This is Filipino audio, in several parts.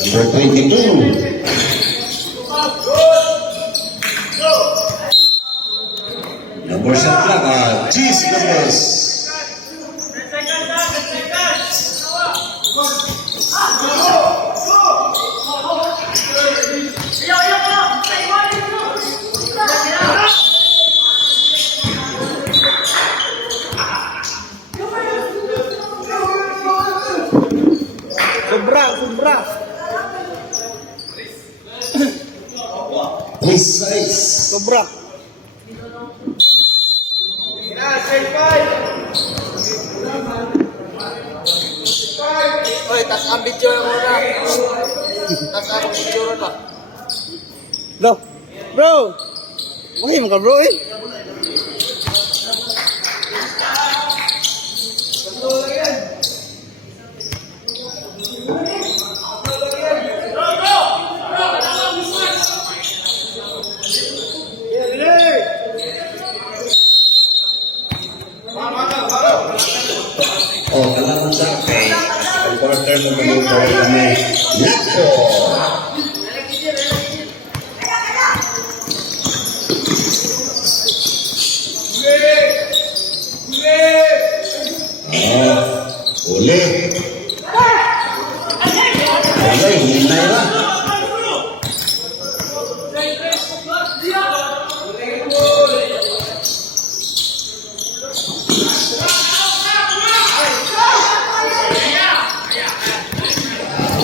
Number 22. Number shot lang, Cheese Gomez. Sobra. Precise. Sobra. Oy, tas ang video mo na. Tas ang video mo na. Lo, bro. Mahim ka bro eh. Oh, kailangan sa akin. Ang quarter mo maluto kami. Nako! Oh, uli. Uli, hinay ba?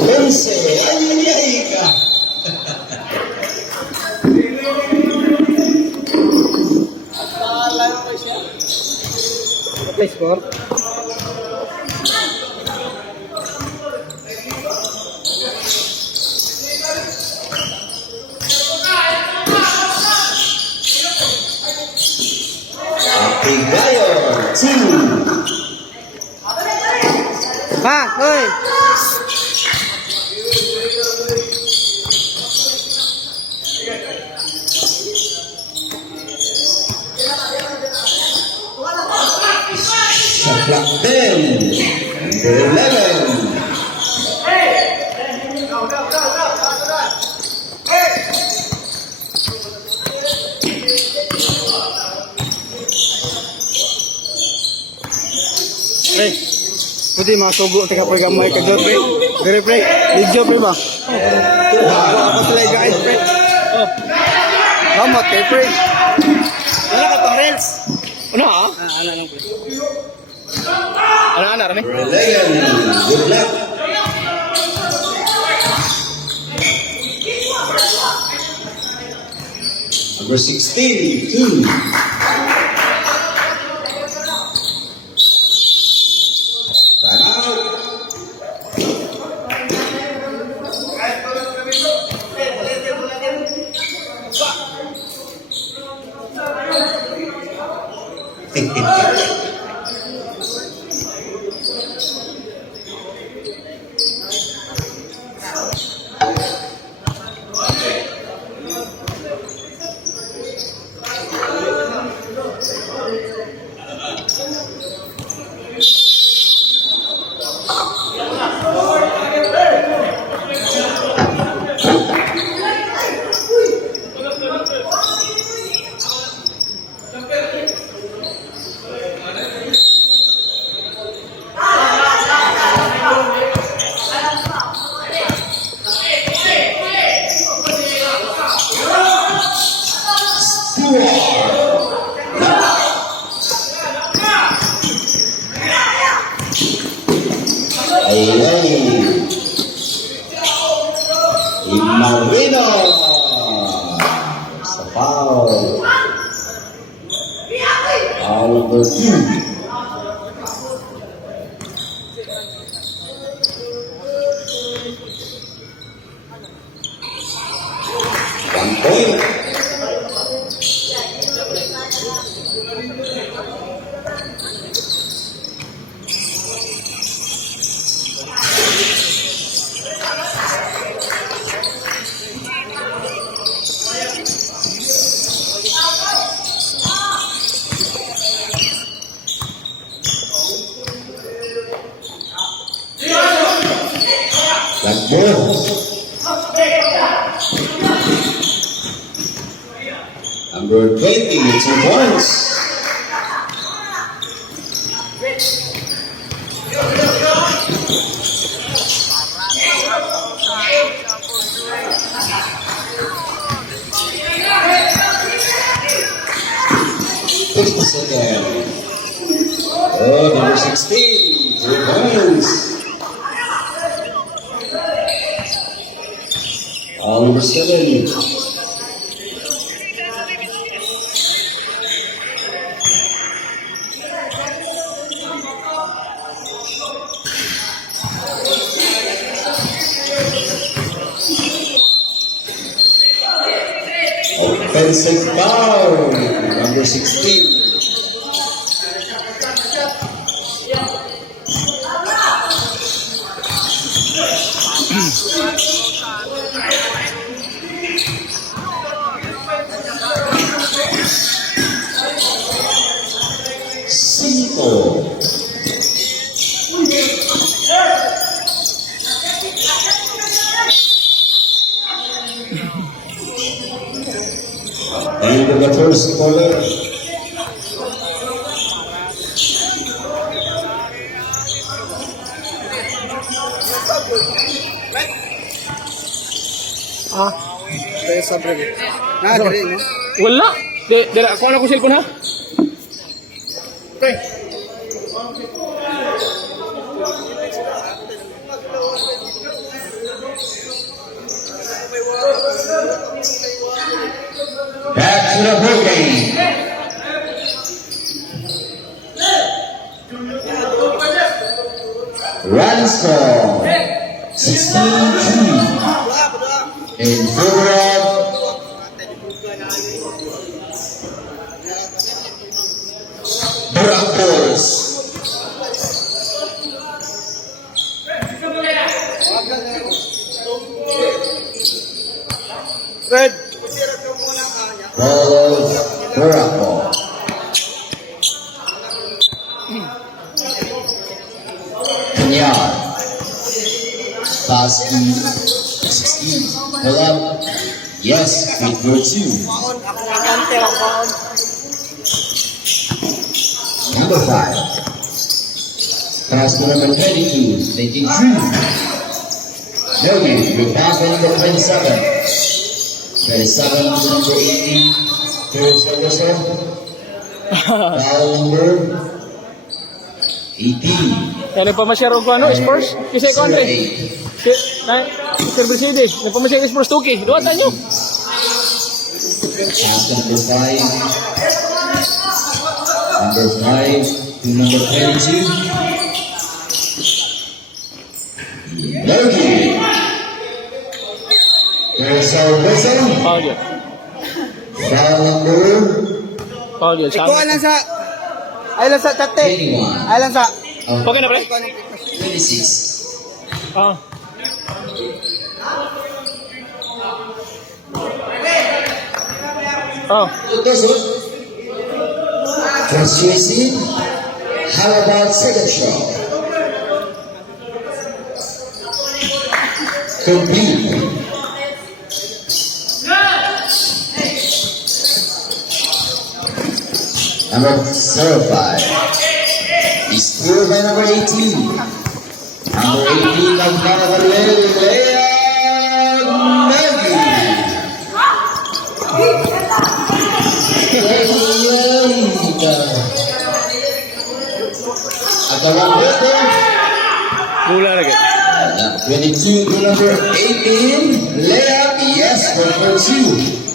Lense, ay ka. Play score. Apigayon, team. Ha, hoy. Sa Black 10, number 11. Pre, pwede masugo ang taga gamay ka dyan, pre. Dire, pre. Video, pre ba? Ako sila guys, pre. Oh. Kamat kay, pre. Ano ka pang reels? Ano ha? Ano lang, pre. Ano, Rami? Number 11, good luck. Number 16, 2. Time out. Ayan. Marino sa foul. Foul number 2. One point. Blackboard. Number 20, 2 points. Second. Oh, number 16, 3 points. Number 7. Offensive foul, number 16. Simple. End of the first quarter. Kaya sa breve. Na, dali mo. Wala. Dala, ako na ko cellphone ha. Pre. Back to the ball game. Run score 16-2 in favor of Broncos. Red. Ball of Morocco. Kenyan. Pass to 16. Hold up. Yes, with your 2. Number 5. Pass to number 22. Taking 2. Nogi, your pass to number 27. 27 to number 18. Third Ferguson. Foul number 18. Kaya nagpamasyar ko ano, sports? Kasi ko Andre. Sir Mercedes, nagpamasyar yung sports 2K. Doon tayo. Pass number 5. Number 5 to number 22. Loki. There's our whistle. Foul yun. Foul number Foul yun. Ikaw alam sa... Ay lang sa tate. 21. Ay lang sa... Okay na pre? 26. Ah. Oh. First chasing. How about second shot? Complete. Number 05 is scored by number 18. Number 18 of Cavalier, Leon Nagy. At the one better, Mula lagi. 22 to number 18, Leon, yes, for 2.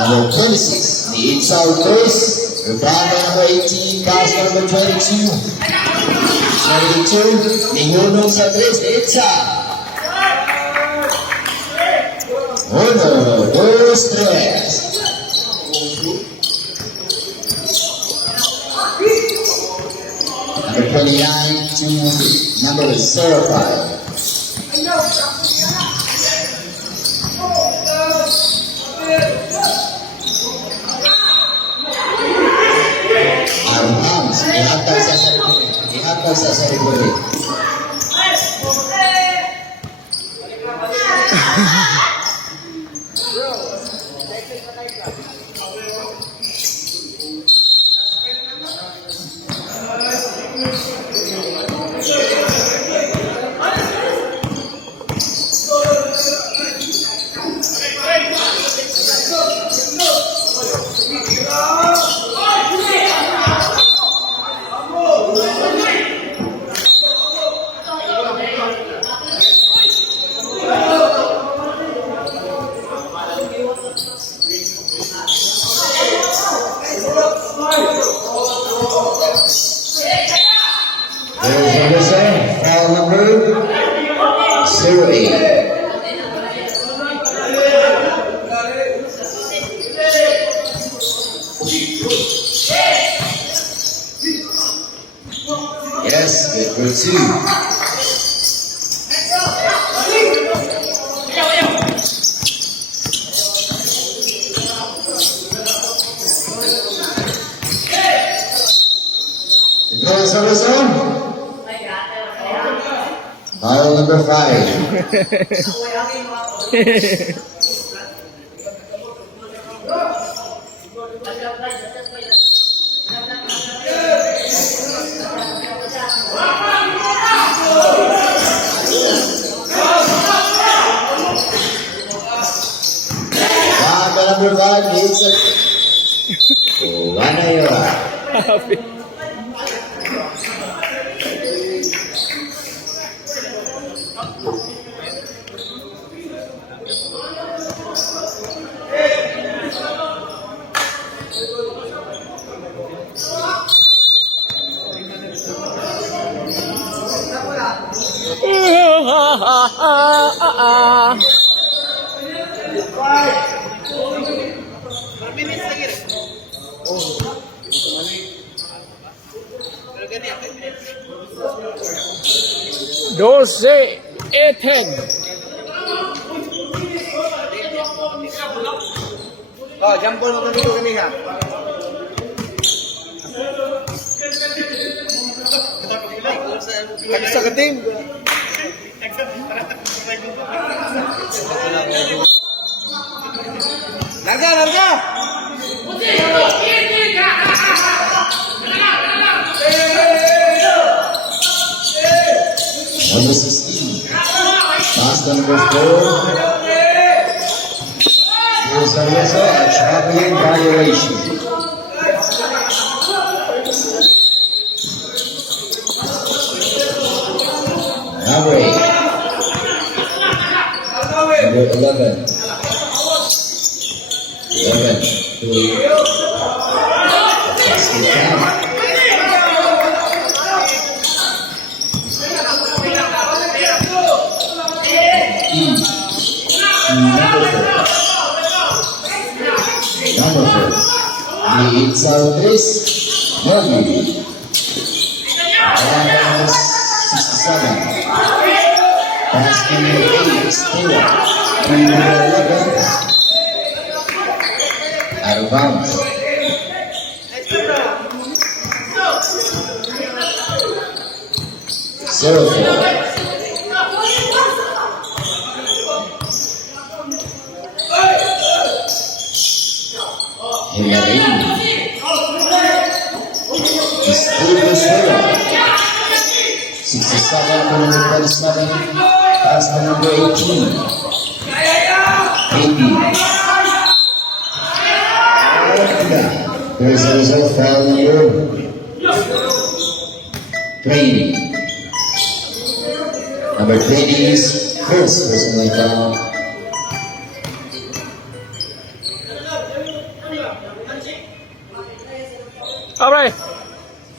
Number 26, the inside first, rebound by number 18, pass by number 22. 22, nihunong sa 3, Itza. 1, 2, 3. Number 29 to number 05. Ihatag sa sa Republic. There is a whistle, foul number 08. Yes, good for two. There is a whistle. Foul number 5. Number 5 hits it. Wanayora. Doce, Eten. Oh, jambol mo dito kanina. Sa katim. Larga. Number 16. Pass number 4. Here's the whistle, a traveling violation. Number 8. Number 11. 11 to basket count. Number 4. Lead Saltres, Morgan. Number 67. Pass number 8, Stewart. Number 11. Out of bounds. Zero four. Hillary. Steve Swiller. 67 to number 27. Pass to number 18. 80. There's a result, foul number 20. Number 20 is first personal foul. Alright,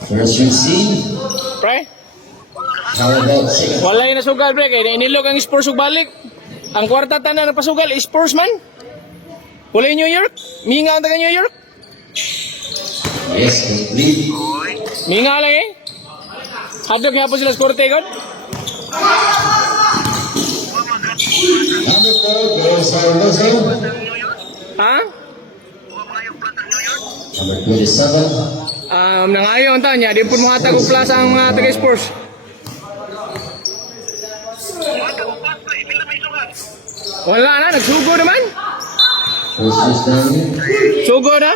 First you see, pre. how about second? Wala yung nasugal, pre. Kaya inilog ang Spurs ug balik. Ang kwarta tanan na pasugal, Spurs man. Wala yung New York. Minga ang taga New York. Yes, complete. Minga lang eh. Hadog nga po sila sa korte, God. Number 4, there's our whistle. Ha? Number 27. Nangayon ta niya. Di po mga tago plaza ang mga taga Spurs. Wala na, nagsugo naman. First down. Sugo na.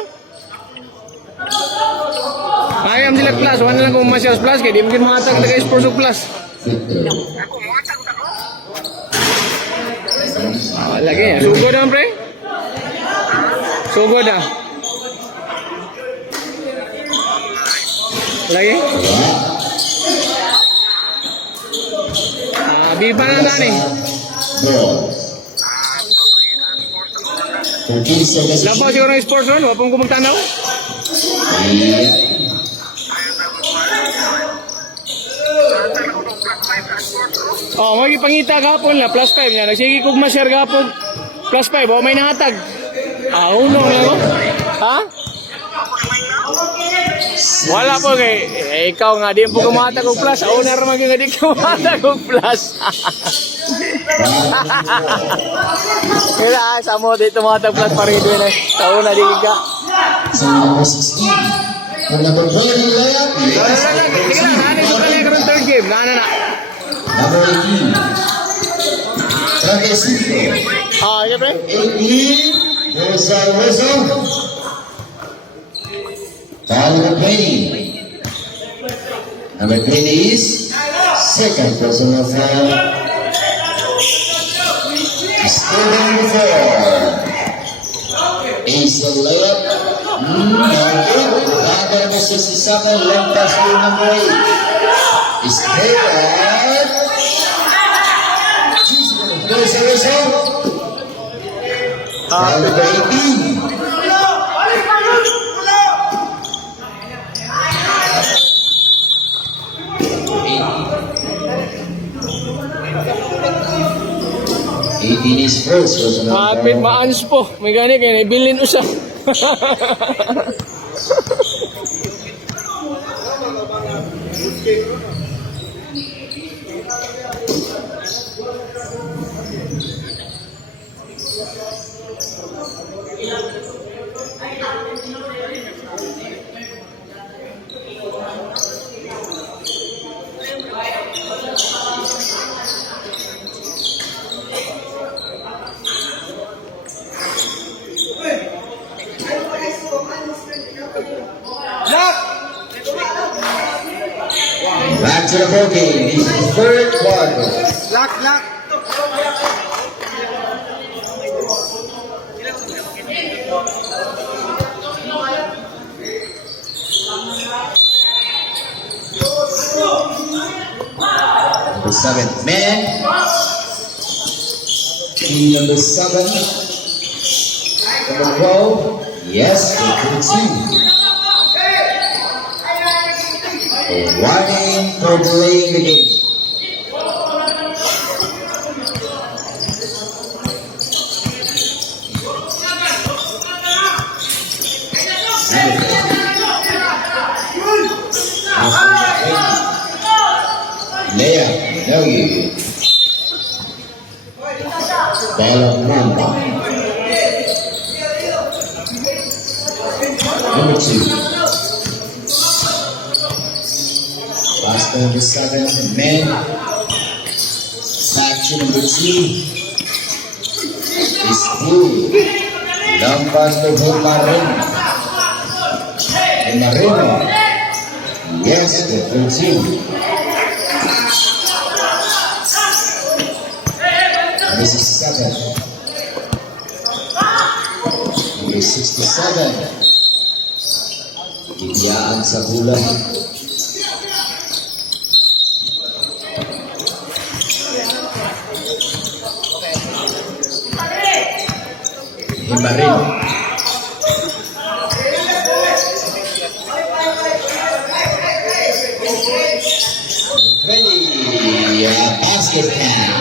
Ayam sila plus, wala lang kung masyas plus, kaya di mungkin makatag taga sports of plus. Victor. Lagi ya, sugo na pre. Sugo na. Lagi. Biba na nani. Ball. 13 seconds. Labaw siguro ng sports run, wapong kumagtanaw. Yeah. Oh, magipangita gapon la plus 5 niya. Nagsige kog ma-share gapon. Plus 5, oh may nahatag. Uno na mo. Ha? Wala po kay ikaw nga di po kumatag og plus. Owner man nga di kumatag og plus. Kaya sa mo dito matag plus pa rin din eh. Taon na di ka. So number 16. For number 20, layup. Yes. Sige na, nani ko kaya karon third game. Nana na. Number 18. Travesito. Siyempre. 18. There's a whistle. Foul number 20. Number 20 is second personal foul. Still number 4. Is the layup. No good. Number 67. Long pass to number 8. Is there. There's a whistle. Foul number 18. Is first personal Hapit foul. maans po. May gani kaya naibilin usa. Back to the ball game. This is the third quarter. Lock. Number 7, man. Team number 7. Number 12. Yes, they a warning for delaying the game. Leah, no you. Ball of number. Number 2. Pass to number 7, men. Back to number 2. Is blue. Long pass to Marino. Marino. Yes, the 13. Number 67. Number 67. Biglaan sa bulan. Marino. Ready, basket count.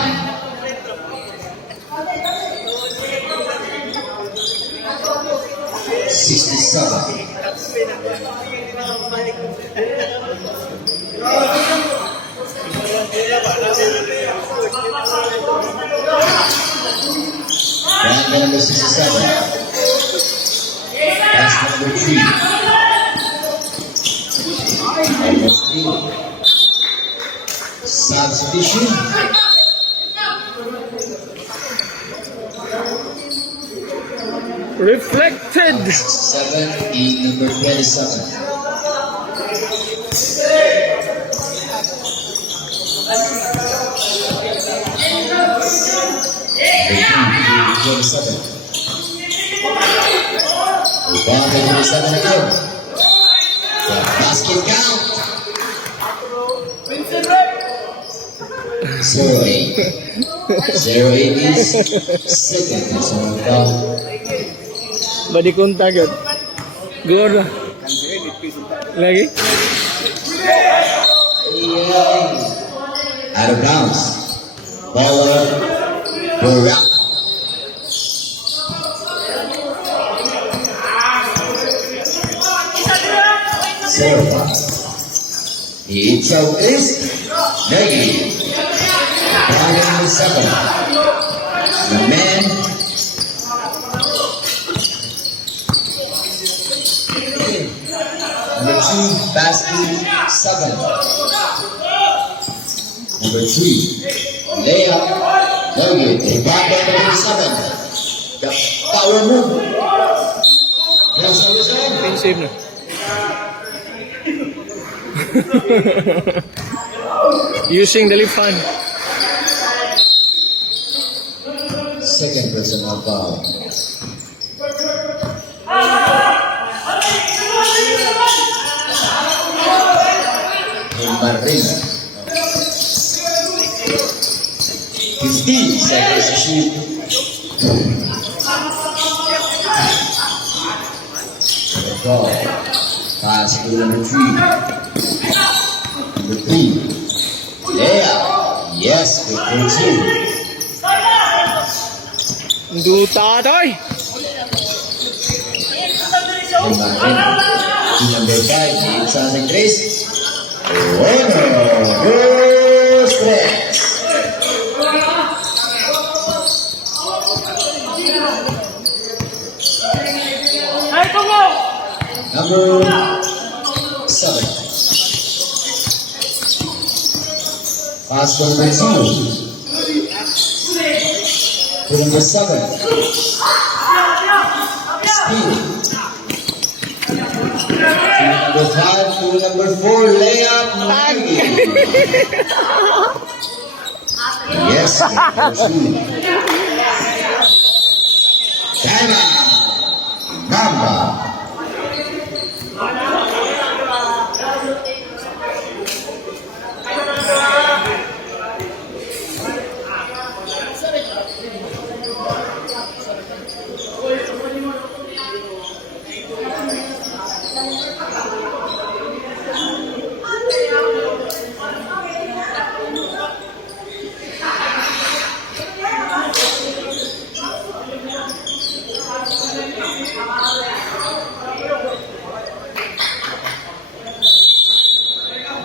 Round number 67. Pass number 3. Almost 3. Substitution. Reflected. 7, in number 27. Number 27. Rebound by number 7 again. The basket count. 0-8. 0-8 is second. So, Badi kunta gyud. Goro. Lagi. out of bounds. Baller, Barak. Serva. The insult is negative. Bottom of 7. The man. Number 2, basket 7. Number 3, layup, Logan, rebound by number 7. The power move. Nelson Rizal. Save na. Using the lip fan. Second personal foul. Marina. 15 seconds to shoot. The ball. Pass to number 3. Number 3. Layup. Yes, with 13. Duta toy. And Marina. To number 5. The inside the trace. Oh no. Good stretch. Number 7. Pass to number 2. To number 7. Steal. To number 5 to number 4. Layup. Yes. Time out. Mamba.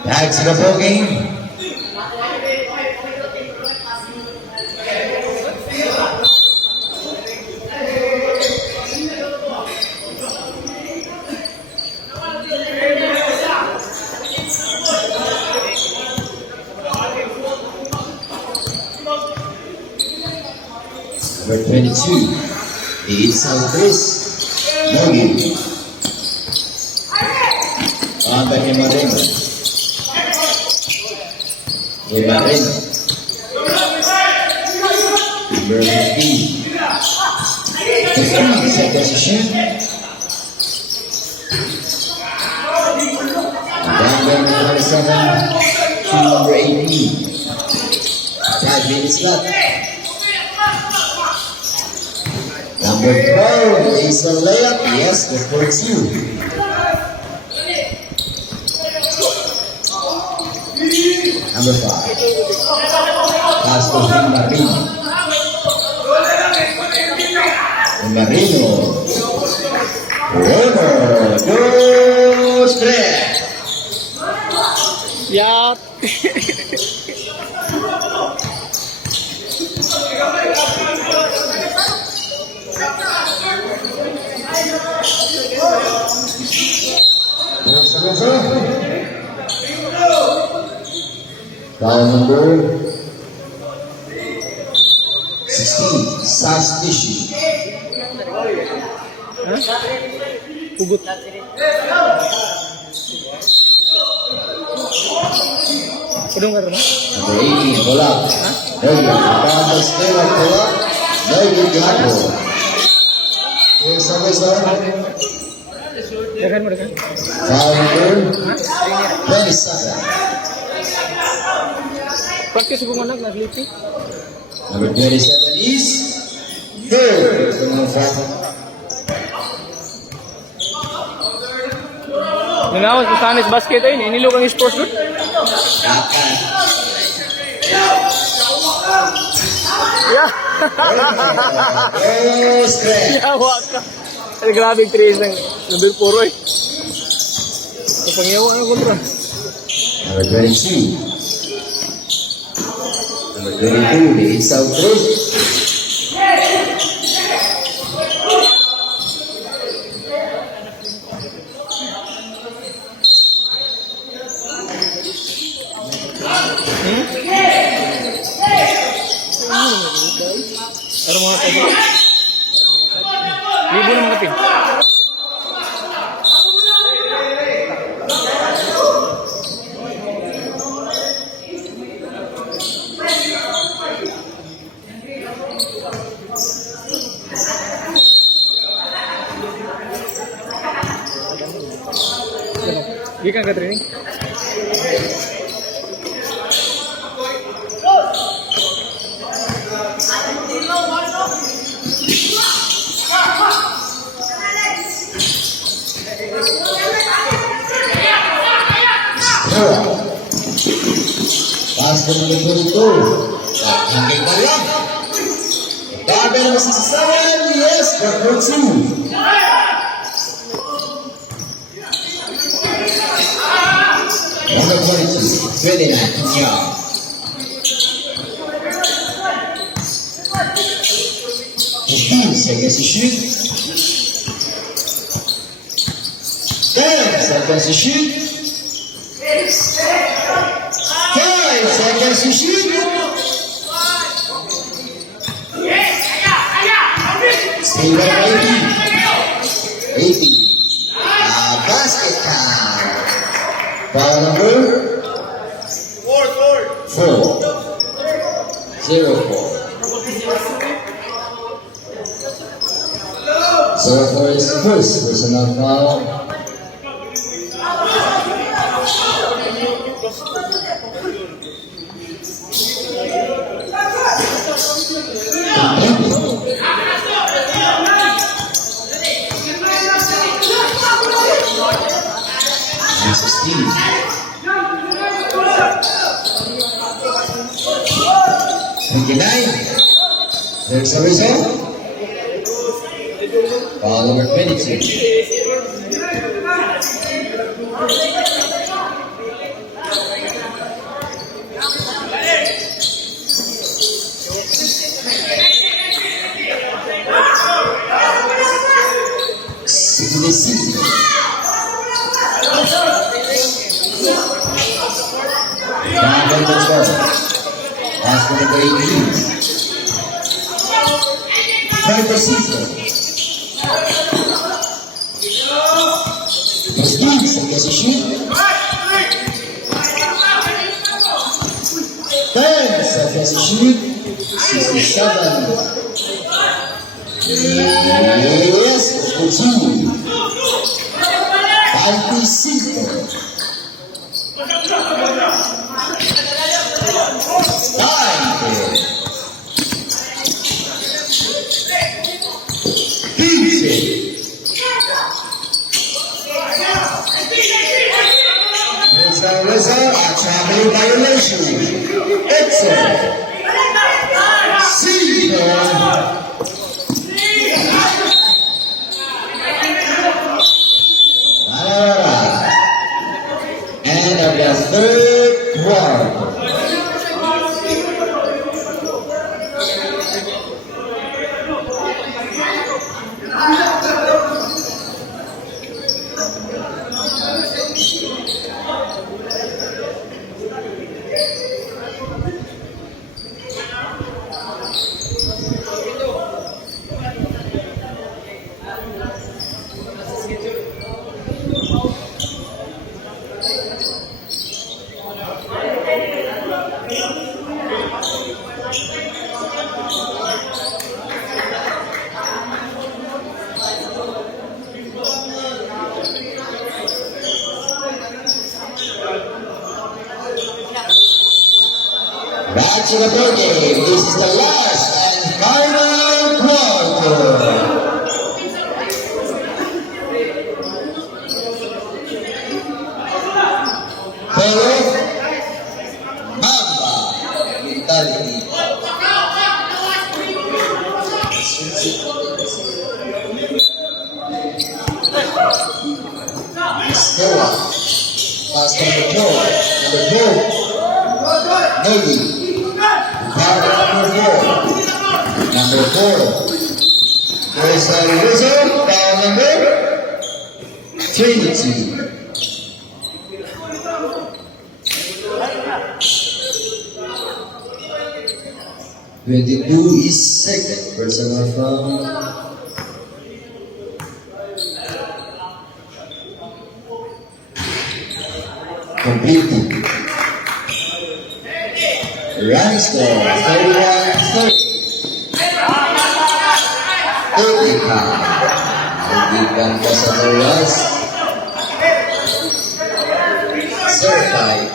Back to the ball game. Number 22, the inside base, Morgan. Back in Marina. Marina. Number 15. 15 seconds to shoot. Down by number 7 to number 18. 5 minutes left. Number 12 is a layup. Yes, the first you. Number 5. Pass to Marino. Marino. Runner. Go stretch. Yup. There's the result. Foul number 16, South last issue. Ha? Hugot. Kudong ka rin, ha? Number 18, bola. David, Carlos Taylor, bola. David Gago. Yung sa Dagan mo, dagan. foul number 27. Practice ko anak, nagliti. Number 27 is third. Personal foul. Nanawas ko sa Anis Basket ay, inilog ang sports doon. Kakan. Yeah. Oh, strength. Yawa ka. Ay, grabe yung trace ng number 4 eh. Kapangyawa ang kontra. Number 22. Number 22, the inside throw. Ano mga tayo? Libo na mga pin. Gikan ka training? Pass to number 22. Hanggang balik. Tabi ng masasasayan, yes, number 2. Number 22, 29, Young. Seconds to shoot. 10 seconds to shoot. 5 seconds to shoot. Stay right, 80. Basket count. Foul number 4. 0-4. 0-4 is the first personal foul. Steve. There's the result. Foul number 22. Number 12. Pass number 18. Third receiver. Prestige against the shoot. 10 seconds to shoot. 67. Yes, for 2. 55. There's the result, a traveling violation. It's end of the third quarter. Back to the ball game. This is the last and final quarter. Pero Mamba mentality. Stella. Pass number 4. Number 4. Navy. Power number 4. Number 4. There's a whistle. Foul number 22. Is second personal foul. Completed. Run score 31-30. Ikan Casadoras certified.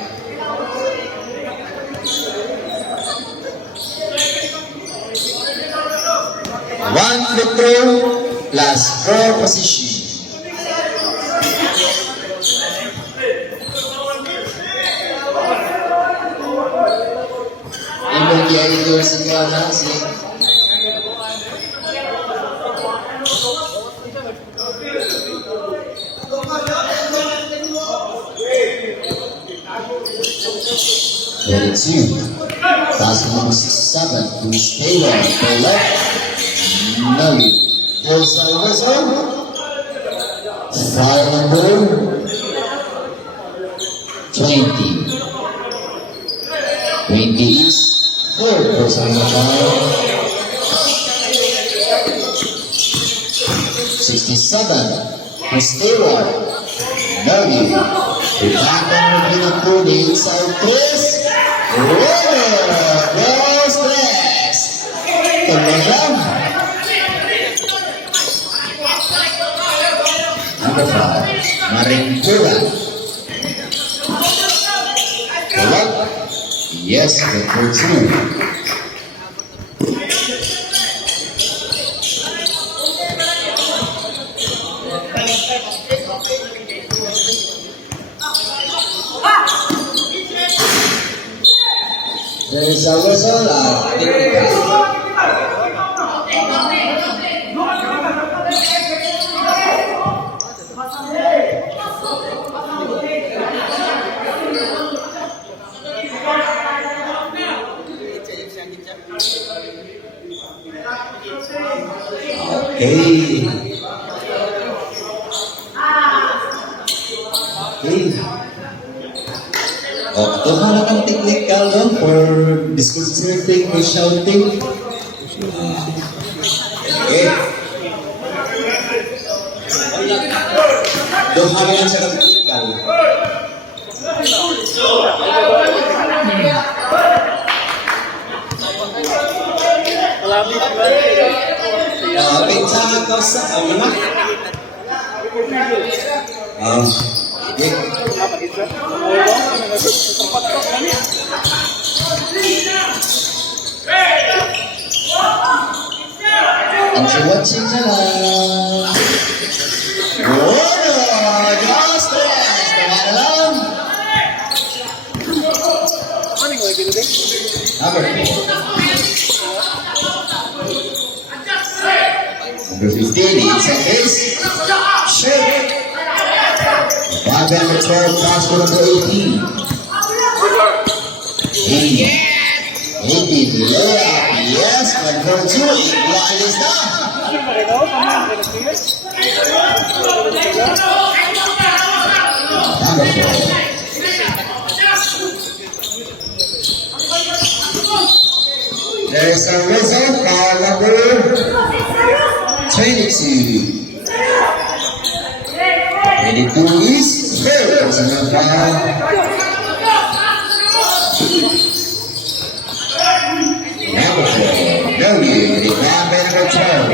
One free throw plus 4 position. Ibang diary ko sa mga si Pass number 67 to Taylor. Taylor. No. Bullseye whistle. Foul number 20. 20 is third personal foul. 67 to Taylor. No. Itakan mo pinatuloy sa Chris. Dos, tres. Talagang. Number 5, Marintura. Correct? Yes, number 2. There is a whistle at Okay. Ito mo naman technical lang for disconcerting or shouting. Okay. Doon kami lang sa technical. Pinsa ka sa mga. Okay. And you're watching the just rest. Number 15, it's a case. Shake. Bag number 12, pass to number 18. 18, layup, yes, number 2, line is down. Number 4. There is a result, call number 22. 22 is third personal foul. Number 4, W, the ground by number 12.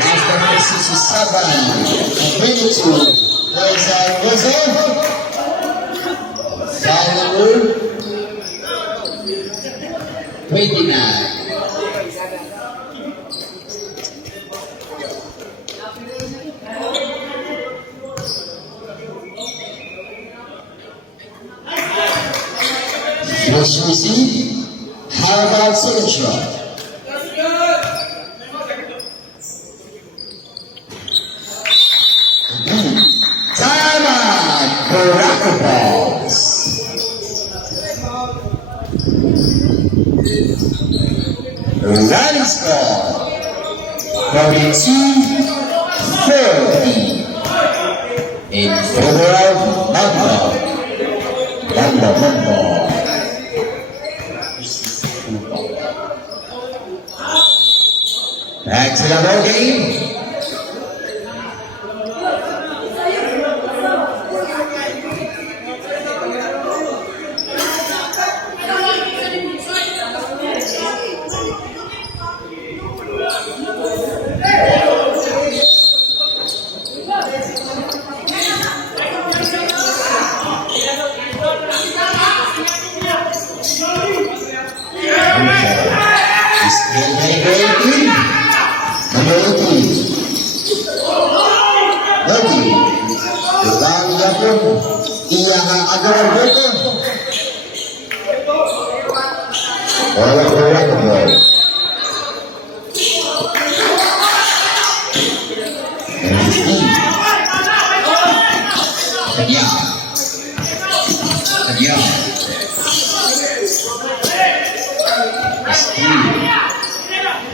That's number 67. 22, there's a whistle. Foul number First receive. How about second shot? Time out. Baraka balls. Running score. 42-30. In favor of Mambo. Back to the ball game.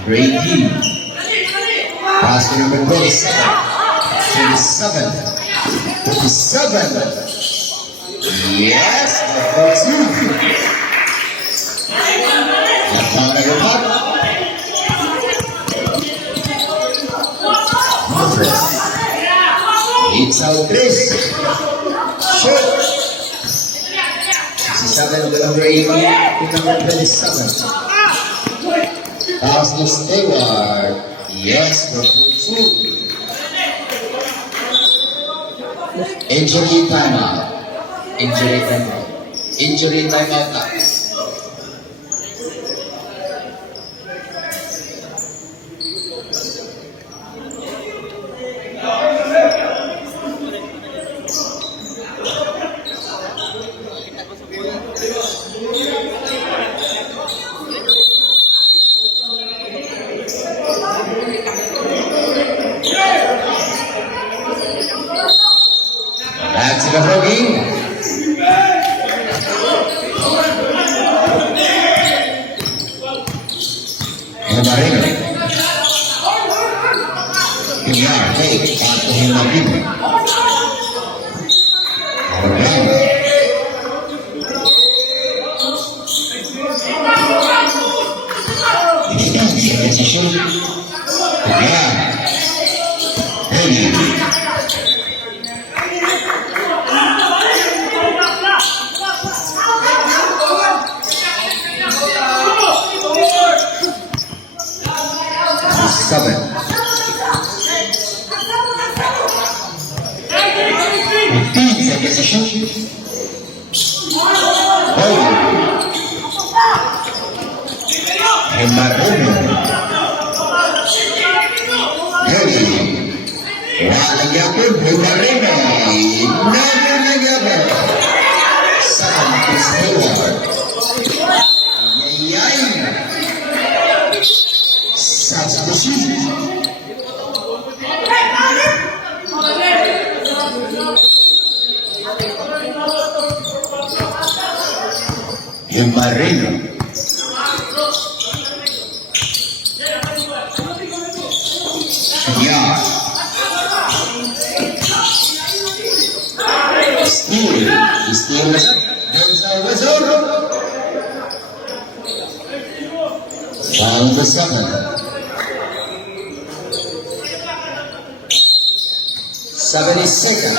Great team. Pass to number 27. 27. Yes, number 2. Left on the top. It's out Chris. Shoot. 67 to number 18 to number 27. Pass to Stewart. Yes, number 2. Injury timeout. Injury timeout. Back to the bogey. Marino. Pinyar, take, pass to him Marino. Orlando. Defense, position. Pinyar. Ready. Seven. 15 seconds to shoot. Marino. Ready. Walang yapon. Marino. Never nagyapon. Second to Stewart. Yay. Substitution. Marino. Yeah. Steal. There's a whistle. Foul the 7. 72nd.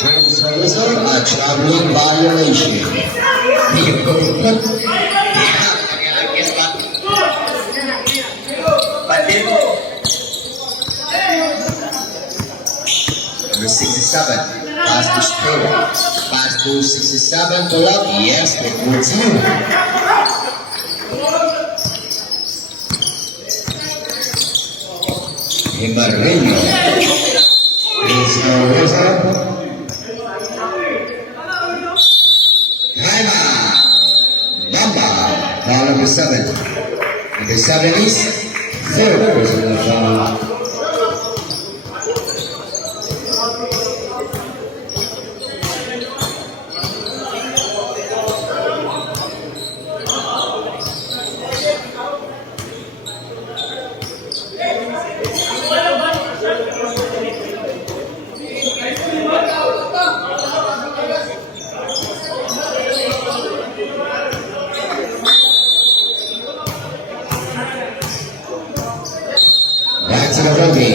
There's a whistle, a traveling violation. Number 67, pass to Stewart. Pass to 67, pull up. Yes, they put you. Marino. There's no whistle. Number 7 is third personal foul. Back to the rugby.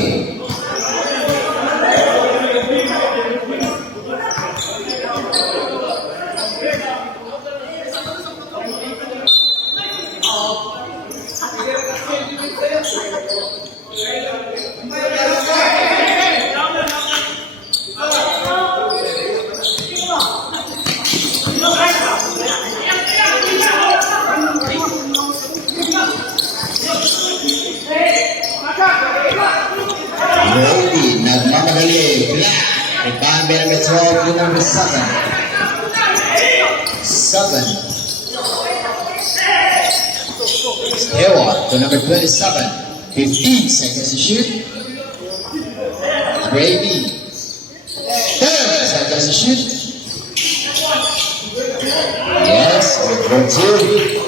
Brody, nagmamadali. Black. Ipambi ng metro to number 7. 7. Hayward to number 27. 15 seconds to shoot. Brady. 10 seconds to shoot. Yes, number 2.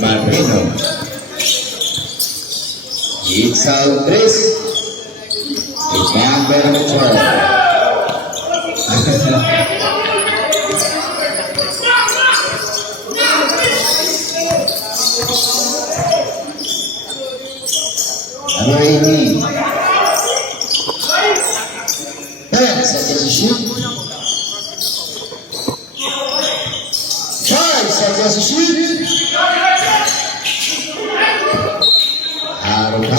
Marino. Ixal 3. Ipambi ng metro. Number 18. 10 seconds to shoot. 5 seconds to shoot. Haruka.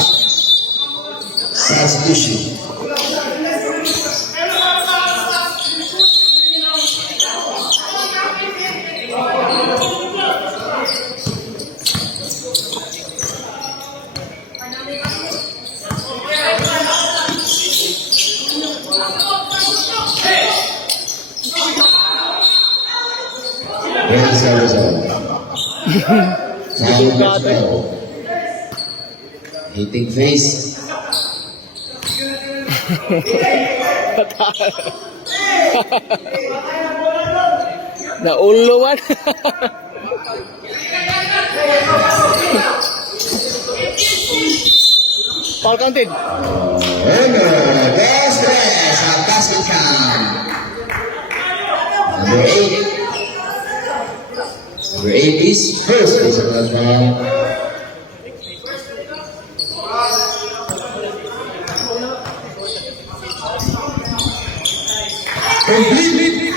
Substitution. Where's the result? Number 12. Hitting face. Nauluan. Foul counted. Destres. Fantastic count. Number 8. Number 8 is first personal foul. Complete.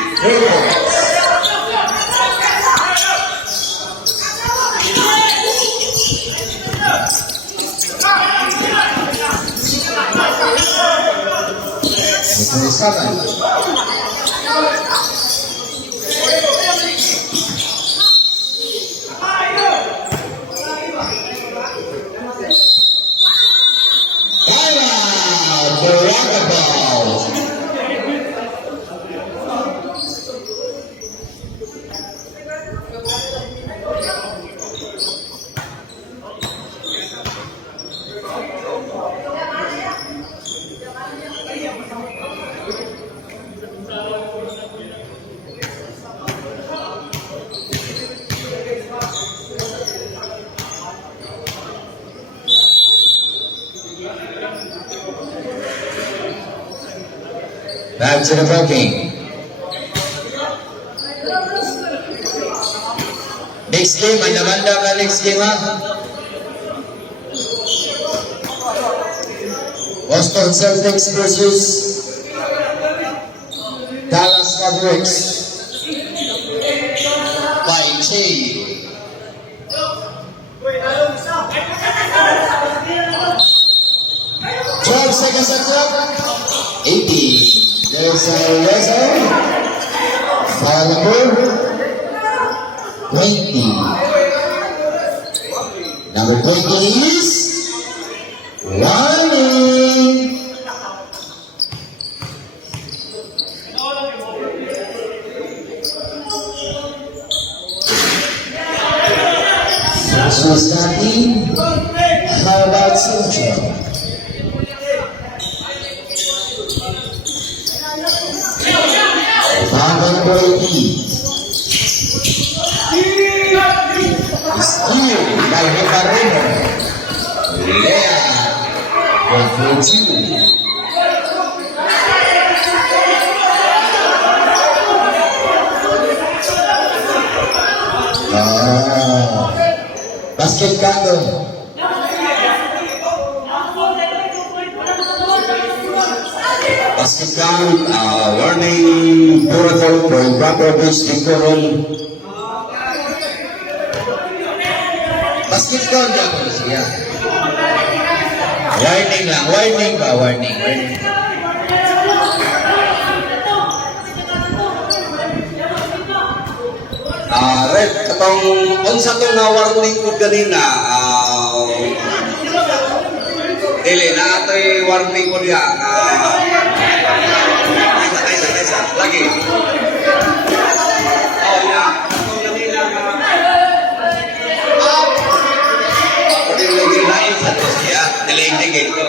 Number 7. Timeout for Rockaball. Back to the booking. Next game, manda-manda ka next game ha. Boston Celtics versus Dallas Mavericks. By Che. 12 seconds on clock. 18. There's a whistle. Foul number 20. Number 20 is running. Last was nothing. How about Central? Number 18. Steal by Navarino. Lea. 1-2. Basket count. Basket count. Warning protocol for improper abuse decorum. Basket count lang po siya. Warning lang. Warning ba? Warning. Warning. Red, katong unsa to na warning ko ganina, dili na ato'y warning ko diya. Kaisa, lagi. Oh, ya. Katong ganina dili na isa to siya, dili ko.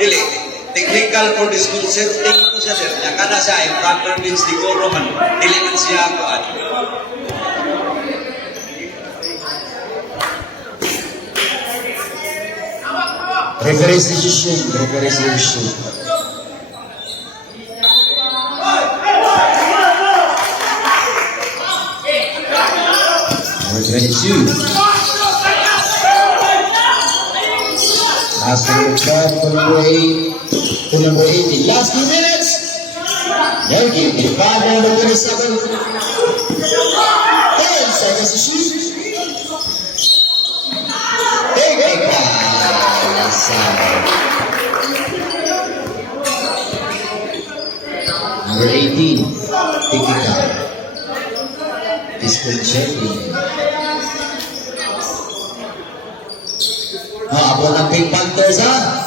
Dili. Technical for the school setting ko siya, sir. Kaya kada siya, improper means decorum man. Dili man siya ako at. Referee's decision. Referee's decision. Number 22. Last number 12 to number 8 to number 18. Last 2 minutes. They'll give me 5 number 27. 10 seconds to shoot. Big pass. Number 18. Typical. Disco champion. Ako ng Pink Panthers, ha?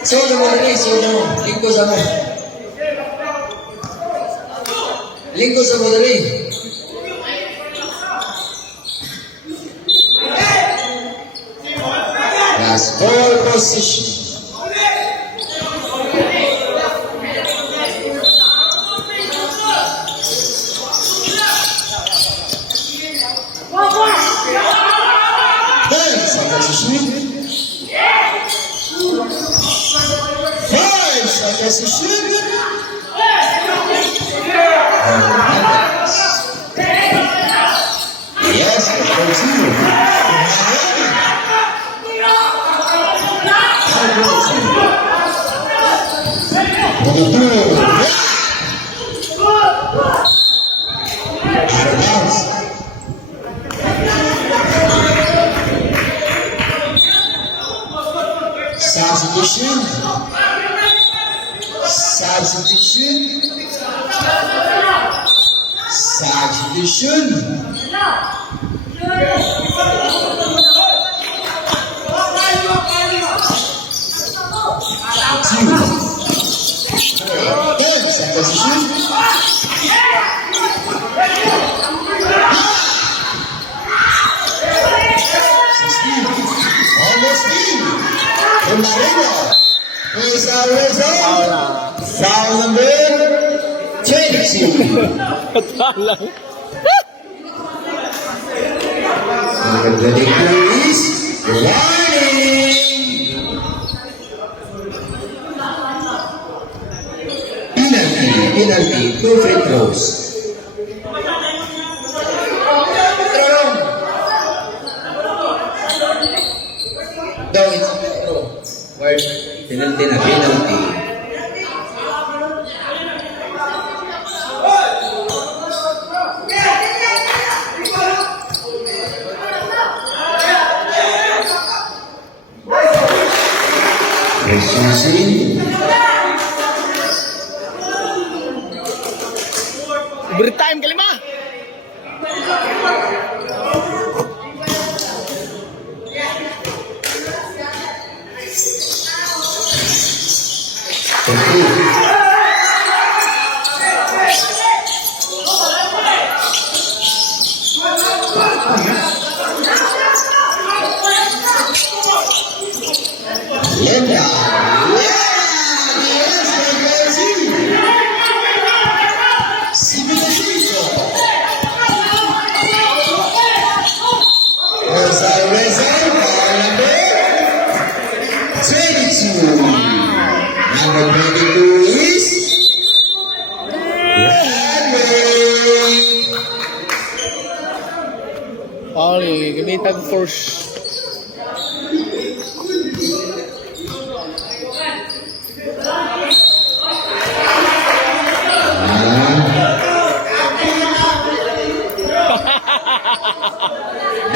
Solo mo rin, solo mo. Lingko sa mo. Lingko sa mo rin. Last 4 position. Seconds to shoot. 5 seconds to shoot. Yes, number 2. Out of bounds. Substitution. Substitution. Substitution. Substitution. Almost in. Is our result? Foul number 22. Number 22 is warning. Penalty, 2 free throws. Daw, it's a throw. Word, penalty na penalty. Resusi. Overtime kalima. pangitag force.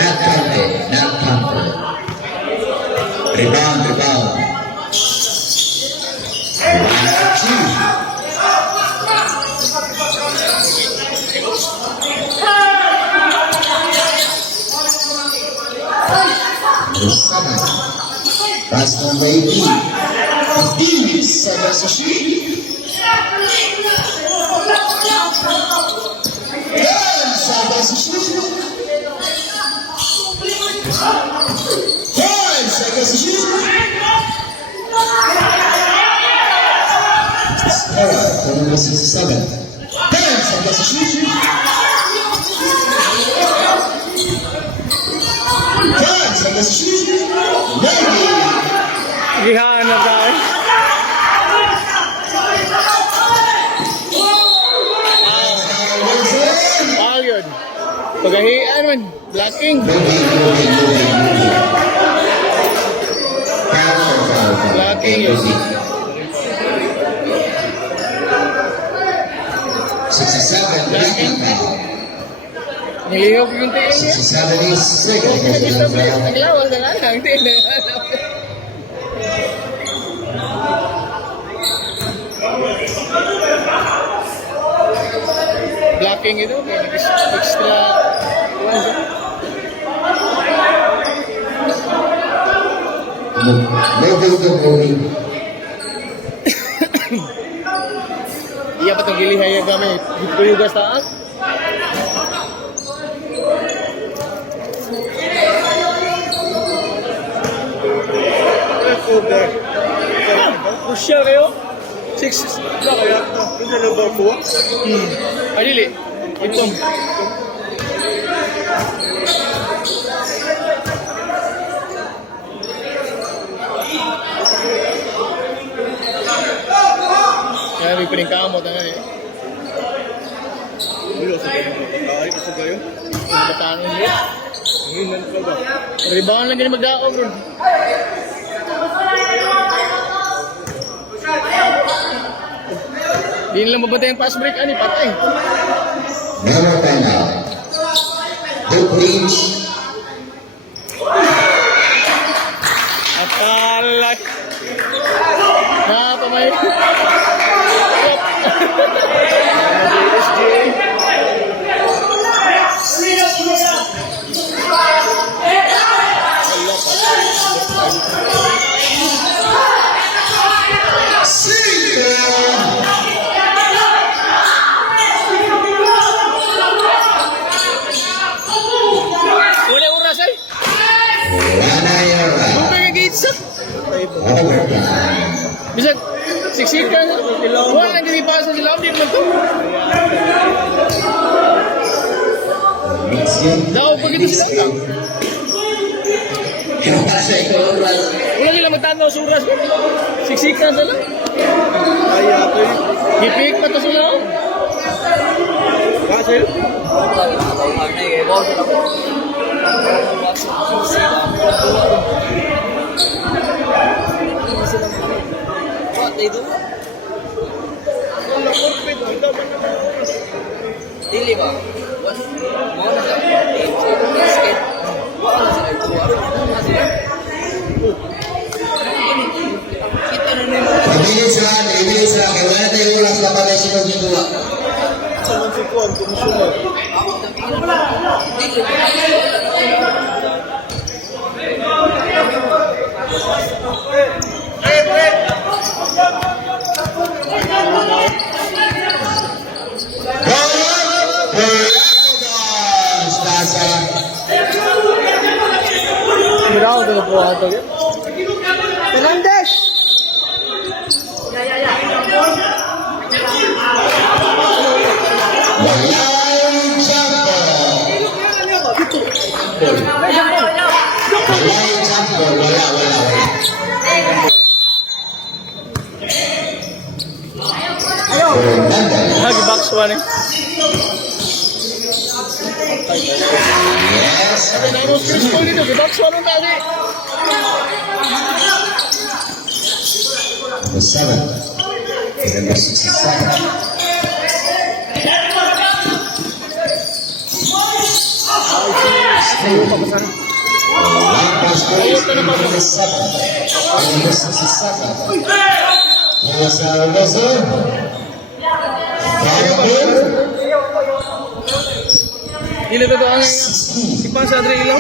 Not counted, not counted. Rebound, rebound. 7. Pass number 18. 15. 7 sa shoot. 10. 7 sa shoot. 5 seconds to shoot. Alright, number 67. 10 seconds to shoot. 5 seconds to shoot. 90. Gihaan na tayo. All yun. Pagahian man. Blocking. Blocking yun. 67. Blocking foul. Nilihog yung tingin niya. 67 is second. Naglawas na lang. Blocking ito. Extra. Moving to bowling. Iya pa itong gilihay yung gamit. Dito yung gas taas. Pusya kayo? 6. Ay, dili. Itong. Kaya may piningkamot na nga eh. Batangan niya. Rebound lang ganyan mag-daog bro. Di nilang mabatay ang pass break, ani, patay. Number 10 now. Good reach. Apalay. Napamay. Wala oras ay. Lupa nga gates ah. Bisag, siksikan. Wala nang ginipasa sila. Hindi naman to. Daw, pag ito sila. Wala nila magtanaw sa oras. Siksikan sila. Hipik pa to sila. Basil? What they do? Dili ba? What? Mo na sa basket. Wa na sila tuwa. Kita na nimo. Mabilis lang. Kaya wala tayong oras na pala sinod yung tuwa. Mirao ito na po ato. Fernandez! Lagi box one eh. Yes. Sabi na yung first goal dito, gibak sa ano tali. Number 7. Number 67. One pass goes to number 7. Number 67. Yes, Rosa. Ila to ang ipan sa Andre Ilaw.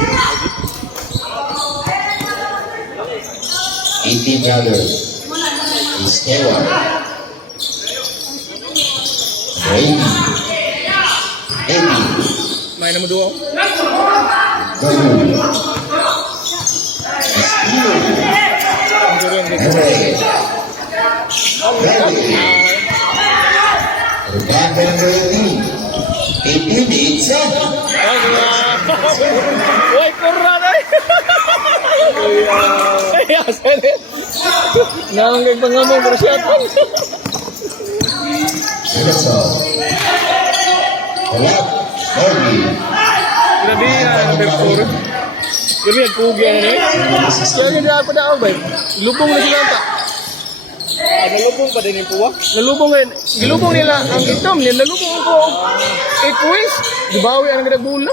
18 rather. Istewa. Brady. Eddie. May naman duwa. Guru. Estilo. Ang guro ang guro. Henry. Henry. Rebecca number 18. 18 minutes. Uy, kurra na eh. Ay, asan eh. Nanggag pa nga mo, pero siya ito. Seleso. Olap. Borgi. Grabe yan, number 4. Grabe yan, pugi yan eh. Kaya hindi ako na ako ba? Lubong na sila ta. Nalubong pa din yung puwa? Nalubong yan. Gilubong nila ang itom nila. Nalubong ko. 8 points. Dibawi ang nagdagbula.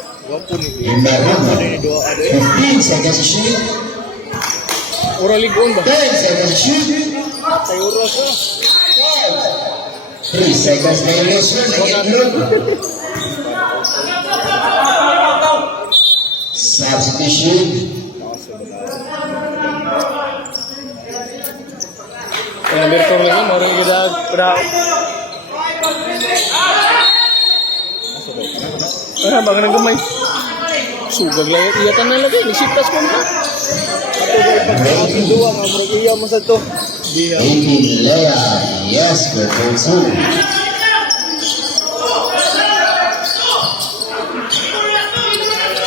Imbarama. 15 seconds to shoot. Ura ligon ba? 10 seconds to shoot. Tayo oras na. 3 seconds violation against group. Substitution. Ang number 4 lang yun. Marang gidag. Ah, baka nang gamay. Sugag lang. Iyatan na lagi. Nagsitas ko na. Ato ba ipagkakasing duwa nga. Marang iya mo sa to. Diha. 18 Lea. Yes, for 2.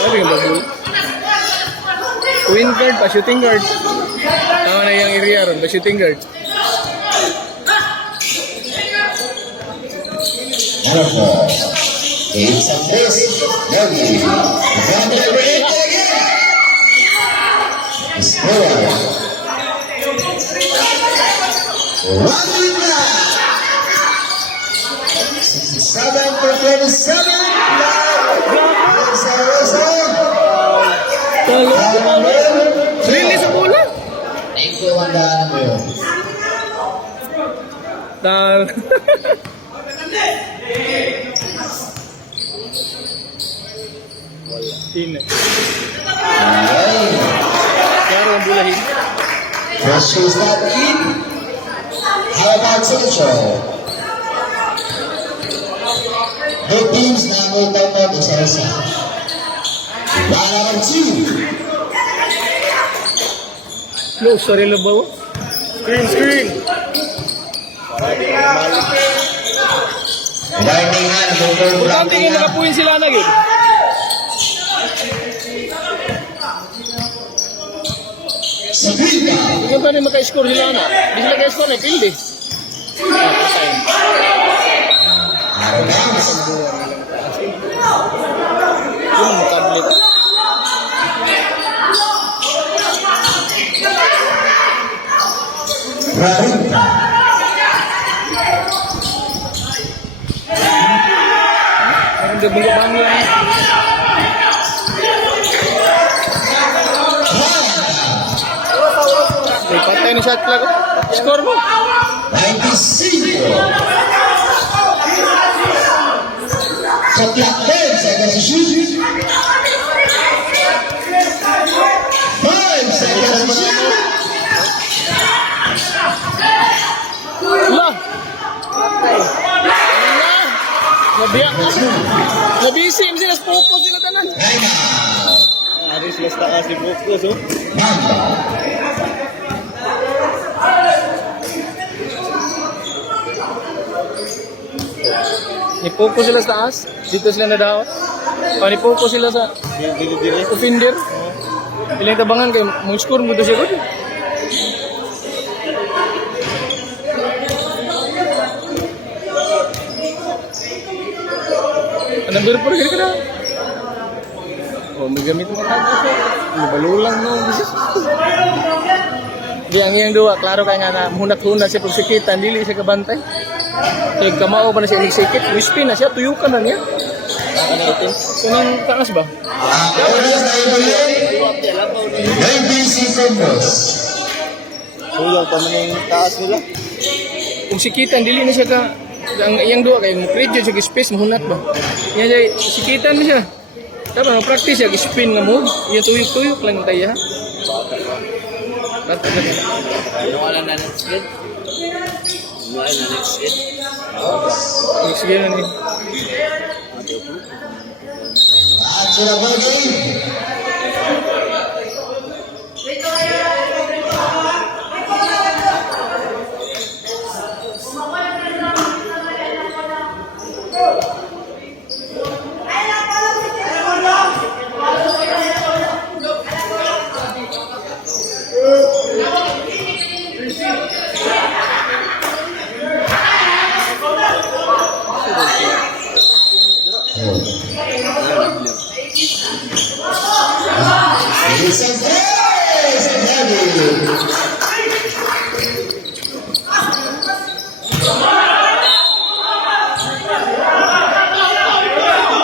Sabi nga ba, Bull? Twin guard pa, shooting guard. Tama na yung area ron, pa shooting guard. Wonderful. It's a first. Yogi. Number 8 again. Score. Running back. 67 for 27. Really sa bola? Thank you, Wanda. Tal. Ine. Klaro ang bulahin. First shoes that in. How about Central? The teams na may tayo isa-isa. One out of 2. Lo, sorry lo ba? Screen. Learning nga, Ang tingin nakapuin sila na gid. Sabrina. Kung paano maka-score sila na? Di sila ka-score na, pildi. Patay. Arrogance. Yung tablet. Rarinta. Ang debang lang. May patay na shot clock. Score mo. 95. Sa clock 10 seconds to shoot. 5 seconds to shoot. Wala. Nabiyak na. Nabisim sila. Focus sila tanan. Right now. Aris sila sa taas. Focus oh. Mamba. Ni-focus sila sa taas. Dito sila nadaot. O, ni-focus sila sa offender. Ilang tabangan kayo. Mong score mo doon siya. Number 4 gini ka na. Oh, may gamit mo kagad. Balulang no. Di ang iyang duwa, klaro kay nga na hunat-hunat siya pagsikitan, dili siya kabantay. Kaya kamao pa na siya sikit, wispy na siya, tuyukan na niya. Kunang taas ba? Kulang pa man yung taas nila. Kung sikitan, dili na siya ka, ang iyang duwa, kaya mag-create siya space, mahunat ba? Yan siya, sikitan na siya. Tapos mag-practice siya, spin nga mo, yung tuyuk-tuyuk lang tayo ha. Ano ka lang na next grade? Ano ka na next grade? Next game na ni.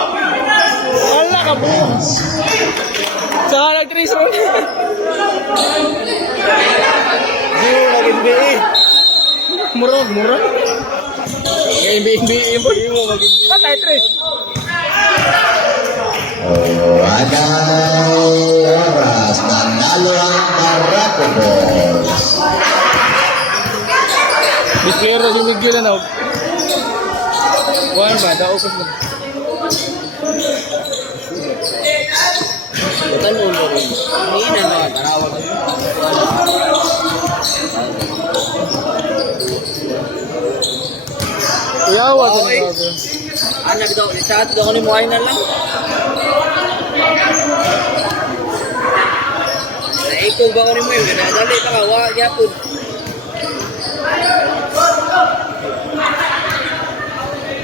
Wala ka po. Saka nag-trace mo. Zero nag-NBA. Murag. Ngayon NBA mo. Patay, trace. Ada oras nanalo ang Barako Boys. Declare na sinigil na. Wala ba? Daupos na. Bukan ulo rin. Hindi na nakatarawag. Iyawa ko Okay. na. Anak daw, isaat daw ni Muay na lang. Naikog ba ko ni Muay? Nadali pa ka, wag yapon.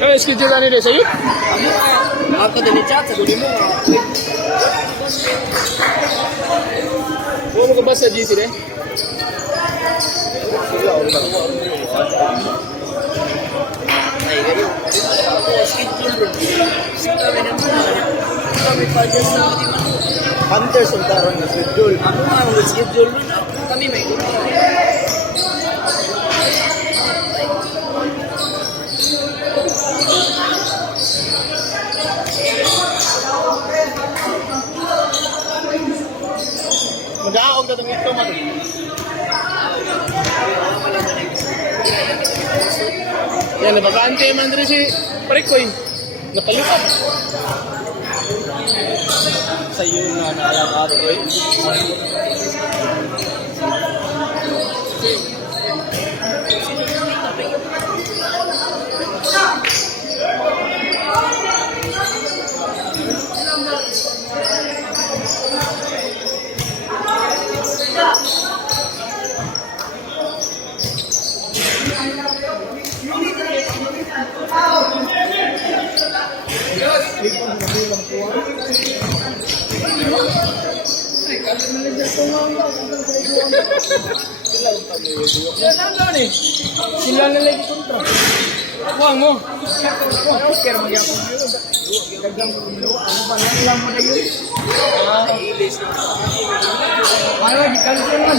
Eh, schedule na nila sa'yo? Ako din ni chat sa duli mo. Huwag mo ka ba sa GC rin? Ay, ganyan. Ako, schedule rin. Kami naman. Kami pa dyan sa ating Hunters ang tarang na schedule. Ako nga, mag-schedule rin. Kami may gusto. Mag-aawag na itong ito, man. Yan, nababante man rin si Parikoy. Nakalipat. Sa'yo na naalala ko eh. Yan ang doon eh. Sila na lagi kontra. Huwag mo. Pero magyapon mo yun. Gagam mo yun. Ano ba na ilang mo na yun? Ano, di kalito naman.